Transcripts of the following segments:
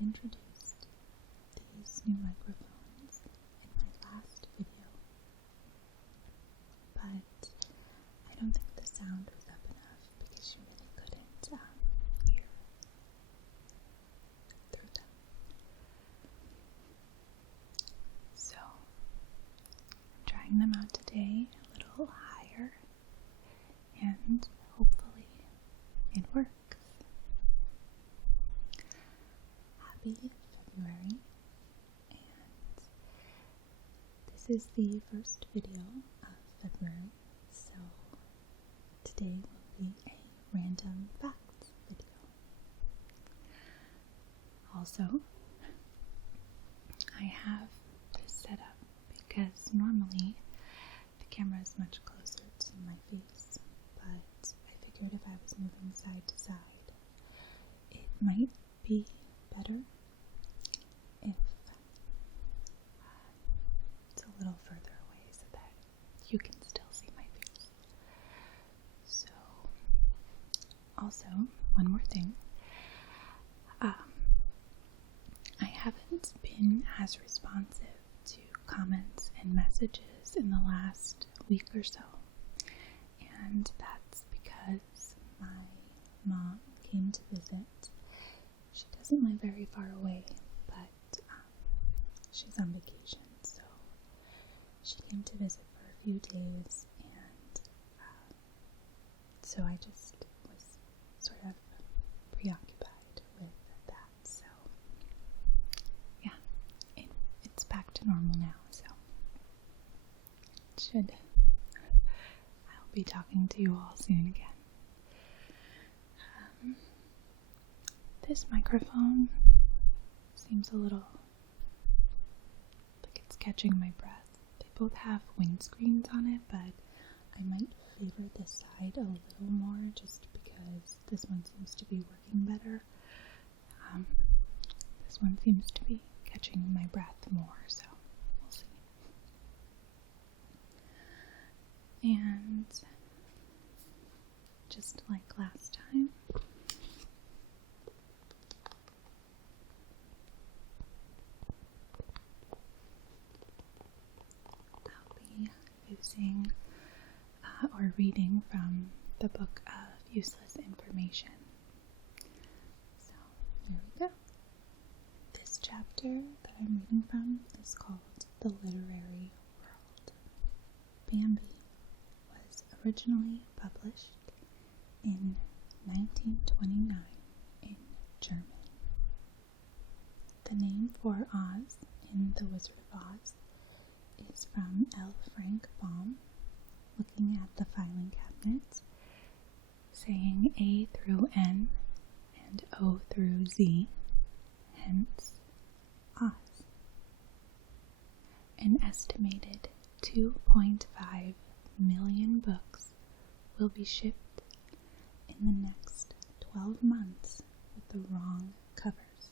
introduced these new microphones in my last video, but I don't think the sound was up enough because you really couldn't hear through them. So I'm trying them out today a little higher, and hopefully it works. Happy February, and this is the first video of February, so today will be a random facts video. Also, I have this set up because normally the camera is much closer to my face, but I figured if I was moving side to side, it might be better if it's a little further away so that you can still see my face. So, also, one more thing. I haven't been as responsive to comments and messages in the last week or so, and that's because my mom came to visit. She doesn't live very far away, but she's on vacation, so she came to visit for a few days, and so I just was sort of preoccupied with that. So yeah, it's back to normal now, so I'll be talking to you all soon again. This microphone seems a little like it's catching my breath. They both have windscreens on it, but I might favor this side a little more just because this one seems to be working better. This one seems to be catching my breath more, so we'll see. And just like last time, using or reading from the book of useless information. So here we go. This chapter that I'm reading from is called The Literary World. Bambi was originally published in 1929 in German. The name for Oz in The Wizard of Oz is from L. Frank Baum, looking at the filing cabinet, saying A through N and O through Z, hence Oz. An estimated 2.5 million books will be shipped in the next 12 months with the wrong covers.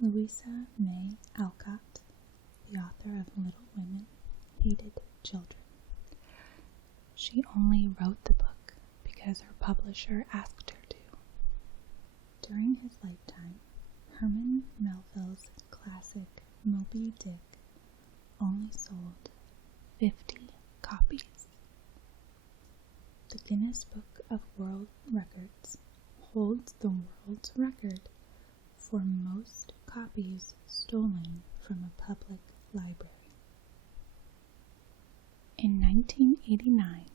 Louisa May Alcott, the author of Little Women, hated children. She only wrote the book because her publisher asked her to. During his lifetime, Herman Melville's classic Moby Dick only sold 50 copies. The Guinness Book of World Records holds the world's record for most copies stolen from a public library. In 1989,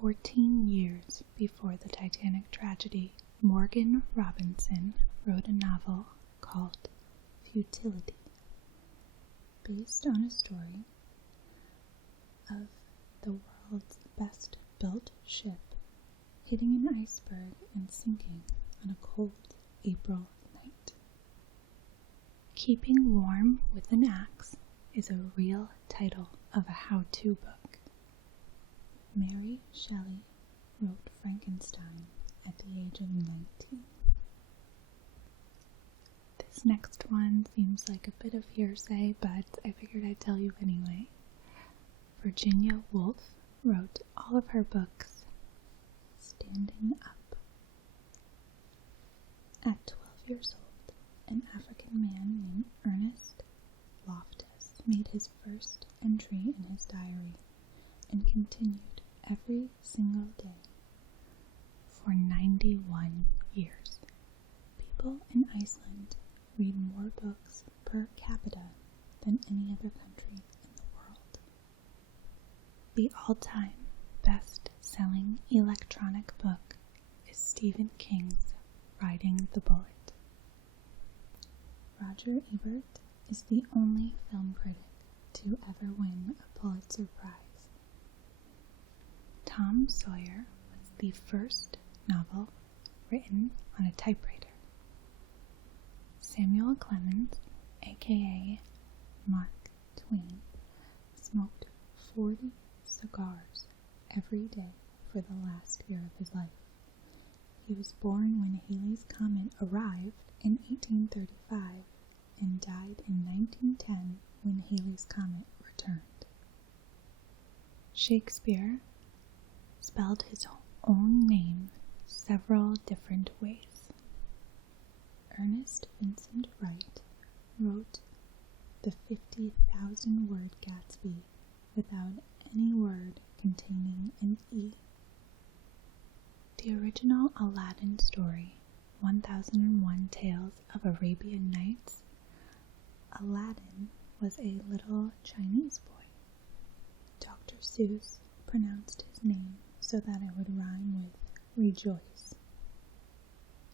14 years before the Titanic tragedy, Morgan Robinson wrote a novel called Futility, based on a story of the world's best built ship hitting an iceberg and sinking on a cold April night. Keeping Warm with an Axe is a real title of a how-to book. Mary Shelley wrote Frankenstein at the age of 19. This next one seems like a bit of hearsay, but I figured I'd tell you anyway. Virginia Woolf wrote all of her books standing up. At 12 years old, an African man named Ernest Loftus made his first entry in his diary and continued every single day for 91 years. People in Iceland read more books per capita than any other country in the world. The all-time best-selling electronic book is Stephen King's Riding the Bullet. Roger Ebert is the only film critic to ever win a Pulitzer Prize. Tom Sawyer was the first novel written on a typewriter. Samuel Clemens, aka Mark Twain, smoked 40 cigars every day for the last year of his life. He was born when Halley's Comet arrived in 1835 and died in 1910 when Halley's Comet returned. Shakespeare spelled his own name several different ways. Ernest Vincent Wright wrote the 50,000-word Gatsby without any word containing an E. The original Aladdin story, 1001 Tales of Arabian Nights, Aladdin was a little Chinese boy. Dr. Seuss pronounced his name so that it would rhyme with rejoice.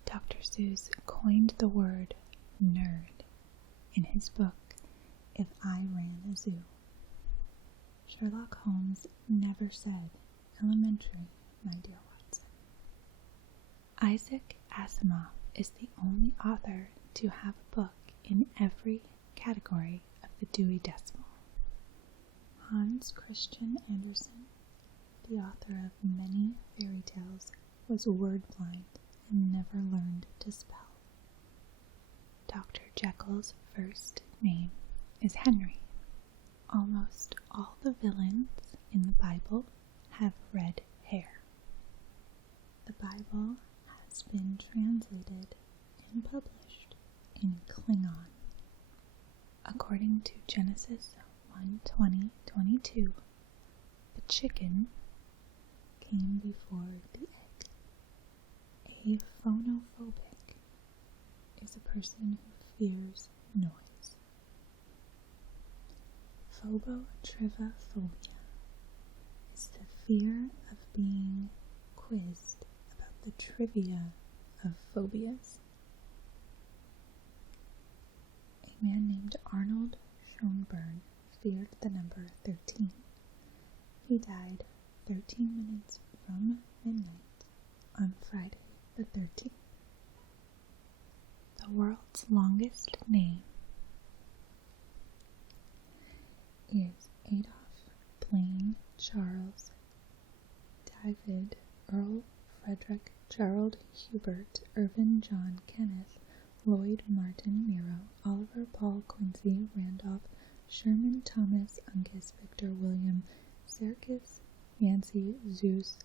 Dr. Seuss coined the word nerd in his book, If I Ran a Zoo. Sherlock Holmes never said elementary, my dear Watson. Isaac Asimov is the only author to have a book in every category of the Dewey Decimal. Hans Christian Andersen, the author of many fairy tales, was word blind and never learned to spell. Dr. Jekyll's first name is Henry. Almost all the villains in the Bible have red hair. The Bible has been translated and published in Klingon. According to Genesis 1:20-22, the chicken came before the egg. A phonophobic is a person who fears noise. Phobotrivophobia is the fear of being quizzed about the trivia of phobias. A man named Arnold Schoenberg feared the number 13. He died 13 minutes from midnight on Friday the 13th. The world's longest name is Adolf Blaine Charles David Earl Frederick Gerald Hubert Irvin John Kenneth Lloyd Martin Nero Oliver Paul Quincy Randolph Sherman Thomas Uncas Victor William Serkis Yancey Zeus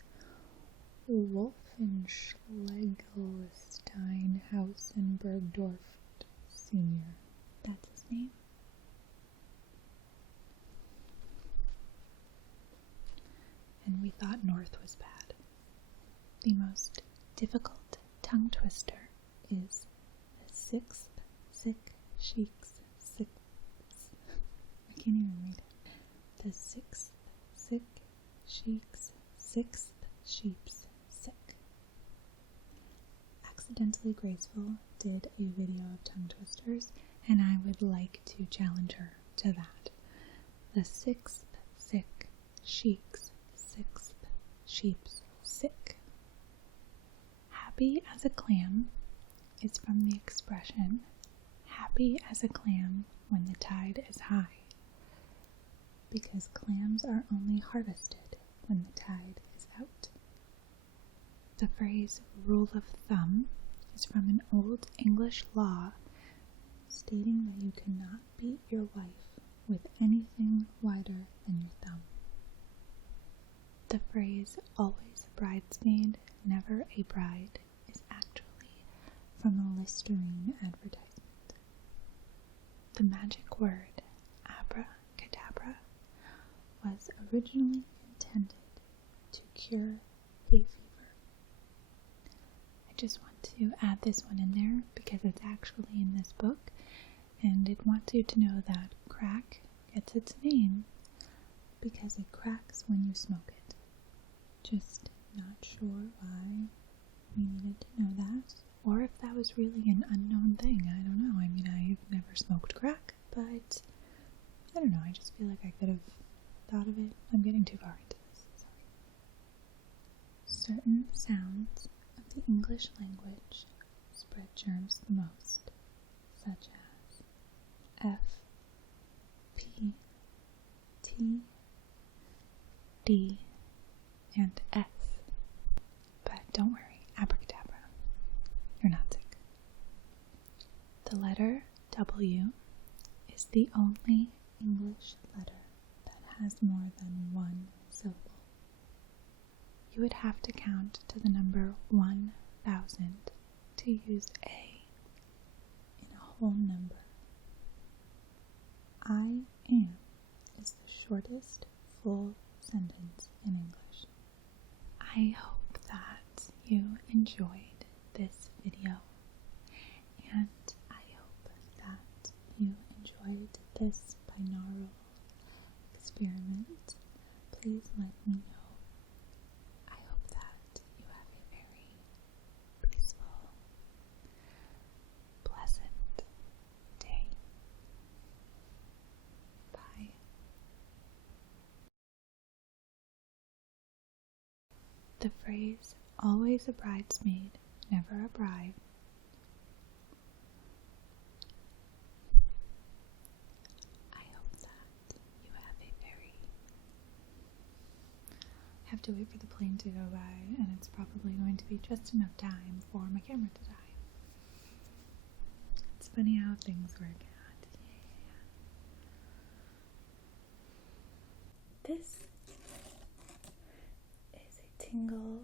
Wolfenschlegelstein Hausenbergdorf Sr. That's his name. And we thought North was bad. The most difficult tongue twister is the sixth sick sheik's sixth. I can't even read it. The sixth sick sheik's sixth sheep's sick. Accidentally Graceful did a video of tongue twisters, and I would like to challenge her to that. The sixth sick sheik's sixth sheep's sick. Happy as a clam is from the expression happy as a clam when the tide is high, because clams are only harvested when the tide is out. The phrase rule of thumb is from an old English law stating that you cannot beat your wife with anything wider than your thumb. The phrase always a bridesmaid, never a bride is actually from a Listerine advertisement. The magic word abracadabra was originally intended to cure hay fever. I just want to add this one in there because it's actually in this book, and it wants you to know that crack gets its name because it cracks when you smoke it. Just not sure why we needed to know that, or if that was really an unknown thing. I don't know. I mean, I've never smoked crack, but I don't know. I just feel like I could have thought of it. I'm getting too far into this. Sorry. Certain sounds of the English language spread germs the most, such as F, P, T, D, and F. But don't worry, abracadabra, you're not sick. The letter W is the only English letter that has more than one syllable. You would have to count to the number 1,000 to use A in a whole number. I am is the shortest full sentence in English. I hope that you enjoyed this video, and I hope that you enjoyed this binaural experiment. Please let me know. I hope that you have a very peaceful, pleasant day. Bye. The phrase, always a bridesmaid, never a bride, I hope that you have a very... I have to wait for the plane to go by, and it's probably going to be just enough time for my camera to die. It's funny how things work out. Yeah. This is a tingle